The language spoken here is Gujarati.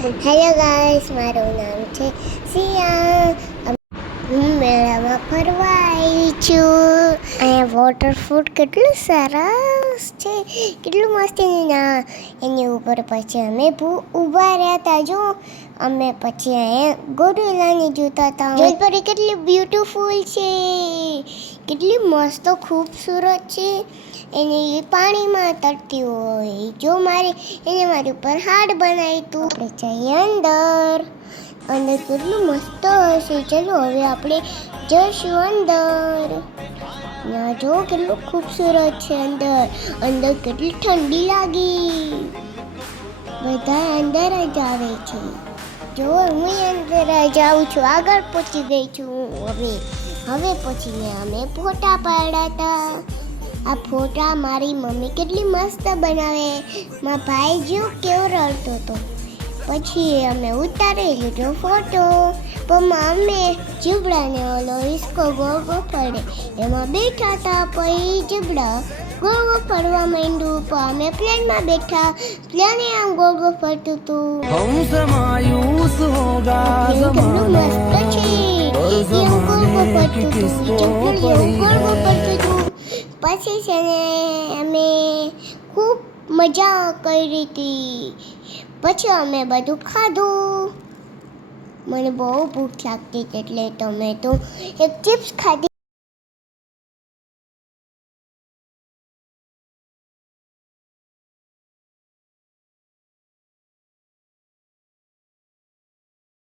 હેલો ગાઈસ, મારું નામ છે સિયા. હું મેળામાં ફરવા આવી છું. અહીંયા વોટરફોલ કેટલું સરસ છે, કેટલું મસ્ત એની ઉપર પછી અમે ઊભા રહ્યા હતા. જો અમે પછી અહીંયા ગોરિલાને જોતા હતા. જલપરી કેટલી બ્યુટીફુલ છે, કેટલી મસ્ત ખૂબસૂરત છે. એને પાણીમાં તરતી હોય. જો એને મારી ઉપર હાડ બનાવી તું. આપણે જઈએ અંદર કેટલું મસ્ત હશે. ચલો હવે આપણે જઈશું અંદર. જો કેટલું ખૂબસૂરત છે. અંદર કેટલી ઠંડી લાગી. બધા અંદર જ આવે છે. જો હું અંદર જ આવું છું. આગળ પહોંચી ગઈ છું. હવે પહોંચીને અમે ફોટા પાડ્યા હતા. આ ફોટા મારી મમ્મી કેટલી મસ્ત બનાવે. મારા ભાઈ જો કેવો રડતો હતો. પછી અમે ઉતારી લીધો ફોટો. પણ અમે જીબડાને ઓલો હિસકો ગોળ ગોળ ફરે એમાં બેઠા હતા. પછી જીબડા ગોળ ગોળ ફરવા માંડ્યું. પણ અમે પ્લેનમાં બેઠા. પ્લેન આમ ગોળ ગોળ ફરતું હતું. કેટલું મસ્ત છે. એવું ગોળ ગોળ ફરતું હતું. ગોળ ગોળ ફરતું હતું. પછી છે ને અમે ખૂબ મજા કરી હતી. પછી અમે બધું ખાધું. મને બહુ ભૂખ લાગતી એટલે તો મેં તો એક ચિપ્સ ખાધી.